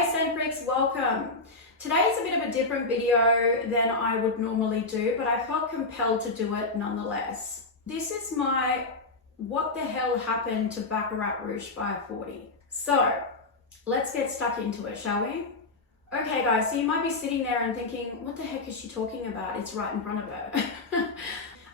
Hey Scentfreaks, welcome. Today is a bit of a different video than I would normally do, but I felt compelled to do it nonetheless. This is my what the hell happened to Baccarat Rouge by 40. So let's get stuck into it, shall we? Okay guys, so you might be sitting there and thinking, what the heck is she talking about? It's right in front of her.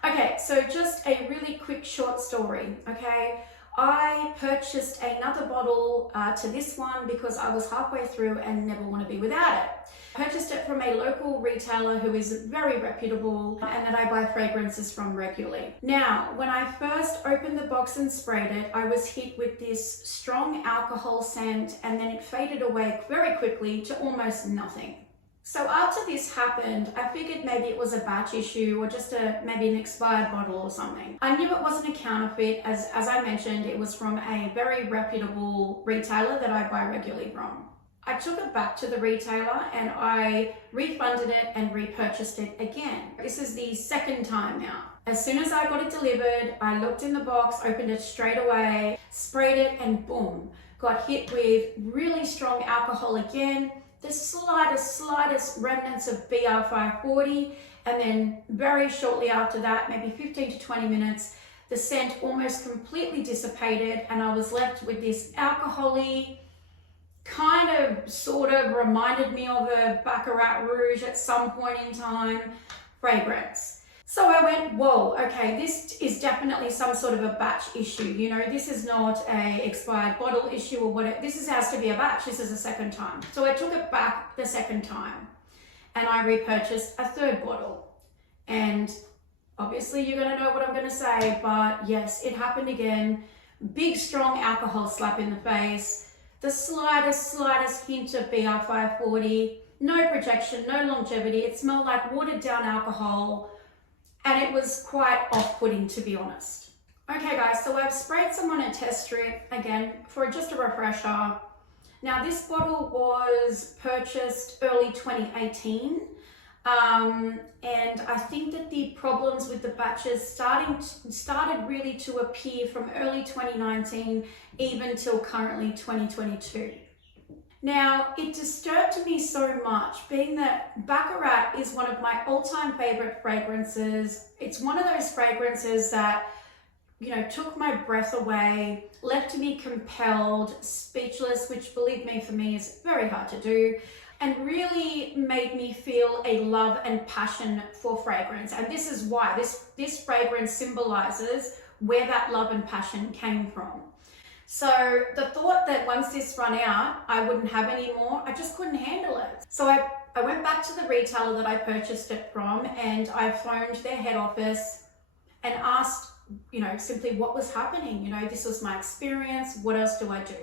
Okay, so just a really quick short story, okay? I purchased another bottle to this one because I was halfway through and never want to be without it. I purchased it from a local retailer who is very reputable and that I buy fragrances from regularly. Now, when I first opened the box and sprayed it, I was hit with this strong alcohol scent and then it faded away very quickly to almost nothing. So after this happened, I figured maybe it was a batch issue or just maybe an expired bottle or something. I knew it wasn't a counterfeit, as I mentioned, it was from a very reputable retailer that I buy regularly from. I took it back to the retailer and I refunded it and repurchased it again. This is the second time now. As soon as I got it delivered, I looked in the box, opened it straight away, sprayed it and boom, got hit with really strong alcohol again. The slightest remnants of BR540, and then very shortly after that, maybe 15 to 20 minutes, the scent almost completely dissipated and I was left with this alcohol-y, kind of sort of reminded me of a Baccarat Rouge at some point in time fragrance. So I went, whoa, okay, this is definitely some sort of a batch issue. You know, this is not a expired bottle issue or whatever. This has to be a batch. This is the second time. So I took it back the second time and I repurchased a third bottle. And obviously you're going to know what I'm going to say, but yes, it happened again. Big, strong alcohol slap in the face. The slightest hint of BR540. No projection, no longevity. It smelled like watered down alcohol. And it was quite off-putting, to be honest. Okay guys, so I've sprayed some on a test strip, again, for just a refresher. Now this bottle was purchased early 2018. And I think that the problems with the batches started really to appear from early 2019, even till currently 2022. Now, it disturbed me so much, being that Baccarat is one of my all-time favorite fragrances. It's one of those fragrances that, you know, took my breath away, left me compelled, speechless, which believe me, for me is very hard to do, and really made me feel a love and passion for fragrance. And this is why this fragrance symbolizes where that love and passion came from. So the thought that once this run out, I wouldn't have any more, I just couldn't handle it. So I went back to the retailer that I purchased it from and I phoned their head office and asked, you know, simply what was happening. You know, this was my experience. What else do I do?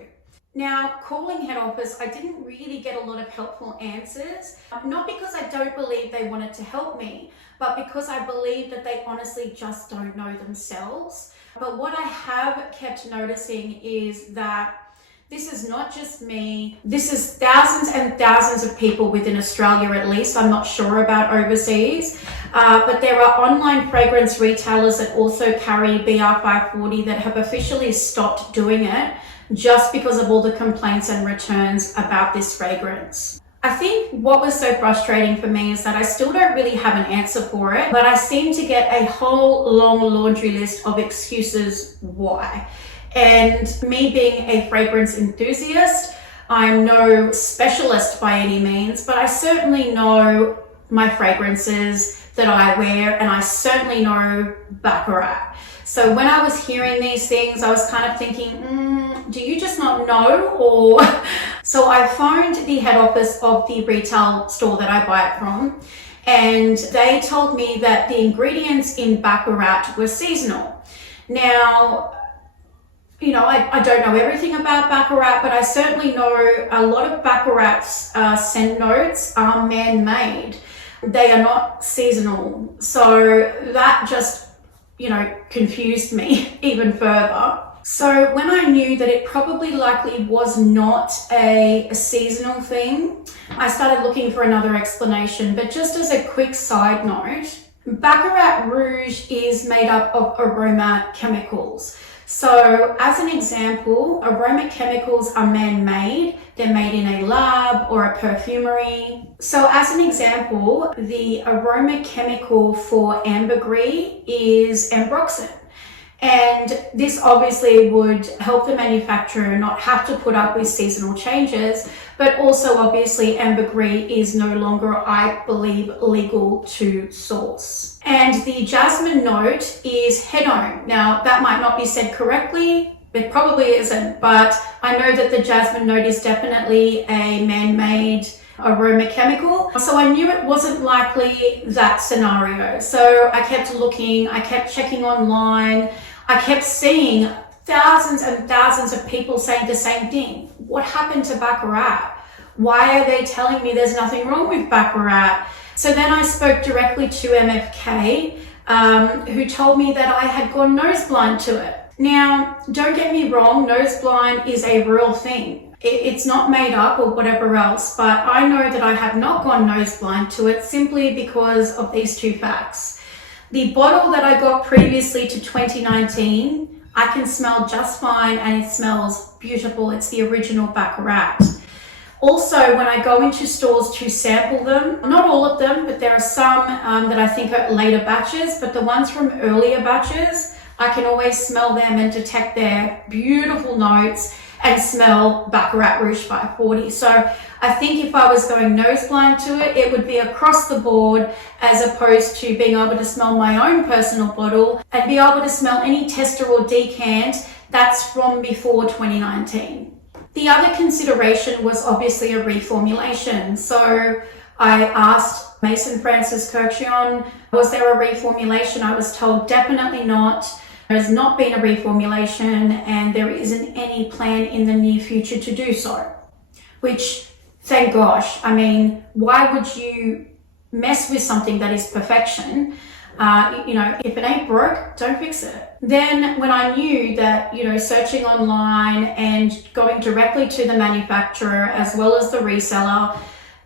Now, calling head office, I didn't really get a lot of helpful answers, not because I don't believe they wanted to help me, but because I believe that they honestly just don't know themselves. But what I have kept noticing is that this is not just me. This is thousands and thousands of people within Australia at least. I'm not sure about overseas. But there are online fragrance retailers that also carry BR540 that have officially stopped doing it just because of all the complaints and returns about this fragrance. I think what was so frustrating for me is that I still don't really have an answer for it, but I seem to get a whole long laundry list of excuses why. And me being a fragrance enthusiast, I'm no specialist by any means, but I certainly know my fragrances that I wear and I certainly know Baccarat. So when I was hearing these things, I was kind of thinking, do you just not know? Or so I phoned the head office of the retail store that I buy it from, and they told me that the ingredients in Baccarat were seasonal. Now, you know, I don't know everything about Baccarat, but I certainly know a lot of Baccarat's scent notes are man-made. They are not seasonal. So that just, you know, confused me even further. So when I knew that it probably likely was not a seasonal thing, I started looking for another explanation. But just as a quick side note, Baccarat Rouge is made up of aroma chemicals. So as an example, aroma chemicals are man-made. they're made in a lab or a perfumery. So as an example, the aroma chemical for ambergris is ambroxan. And this obviously would help the manufacturer not have to put up with seasonal changes, but also obviously ambergris is no longer, I believe, legal to source. And the jasmine note is hedone. Now that might not be said correctly, it probably isn't, but I know that the jasmine note is definitely a man-made aroma chemical. So I knew it wasn't likely that scenario. So I kept looking, I kept checking online, I kept seeing thousands and thousands of people saying the same thing. What happened to Baccarat? Why are they telling me there's nothing wrong with Baccarat? So then I spoke directly to MFK, who told me that I had gone nose blind to it. Now, don't get me wrong, nose blind is a real thing. It's not made up or whatever else, but I know that I have not gone nose blind to it simply because of these two facts. The bottle that I got previously to 2019, I can smell just fine and it smells beautiful. It's the original Baccarat. Also, when I go into stores to sample them, not all of them, but there are some that I think are later batches, but the ones from earlier batches, I can always smell them and detect their beautiful notes and smell Baccarat Rouge 540. So I think if I was going nose blind to it, it would be across the board as opposed to being able to smell my own personal bottle and be able to smell any tester or decant that's from before 2019. The other consideration was obviously a reformulation. So I asked Mason Francis Kurkdjian, was there a reformulation? I was told definitely not. There has not been a reformulation and there isn't any plan in the near future to do so. Which, thank gosh, I mean, why would you mess with something that is perfection? If it ain't broke, don't fix it. Then when I knew that, searching online and going directly to the manufacturer as well as the reseller,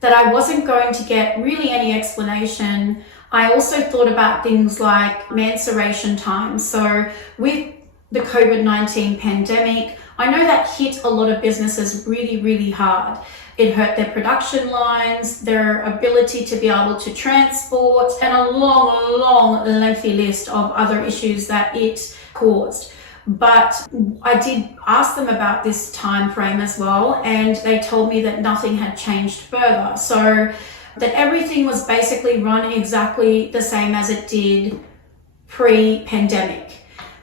that I wasn't going to get really any explanation, I also thought about things like mensuration time. So with the COVID-19 pandemic, I know that hit a lot of businesses really, really hard. It hurt their production lines, their ability to be able to transport, and a long, lengthy list of other issues that it caused. But I did ask them about this time frame as well, and they told me that nothing had changed further. So that everything was basically run exactly the same as it did pre-pandemic.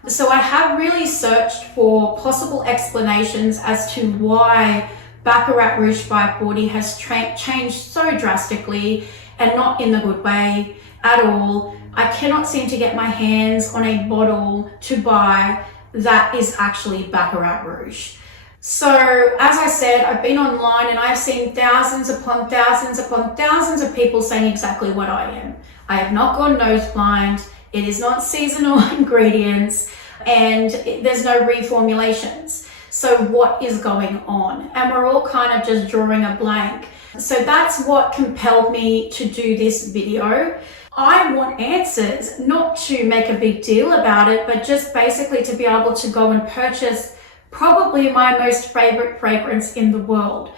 So I have really searched for possible explanations as to why Baccarat Rouge 540 has changed so drastically and not in the good way at all. I cannot seem to get my hands on a bottle to buy that is actually Baccarat Rouge. So as I said, I've been online and I've seen thousands upon thousands upon thousands of people saying exactly what I am. I have not gone nose blind. It is not seasonal ingredients and there's no reformulations. So what is going on? And we're all kind of just drawing a blank. So that's what compelled me to do this video. I want answers, not to make a big deal about it, but just basically to be able to go and purchase probably my most favorite fragrance in the world.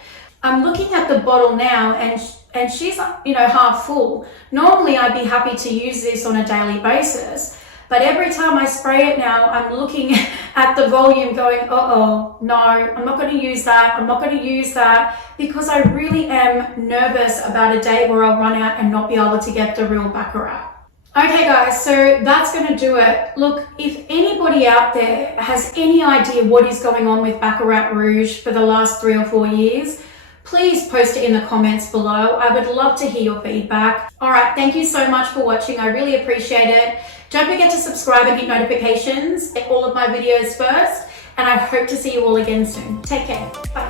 I'm looking at the bottle now and she's, half full. Normally I'd be happy to use this on a daily basis, but every time I spray it now, I'm looking at the volume going, no, I'm not going to use that. I'm not going to use that because I really am nervous about a day where I'll run out and not be able to get the real Baccarat. Okay guys, so that's going to do it. Look, if anybody out there has any idea what is going on with Baccarat Rouge for the last 3 or 4 years, please post it in the comments below. I would love to hear your feedback. All right, thank you so much for watching. I really appreciate it. Don't forget to subscribe and hit notifications. Get all of my videos first, and I hope to see you all again soon. Take care. Bye.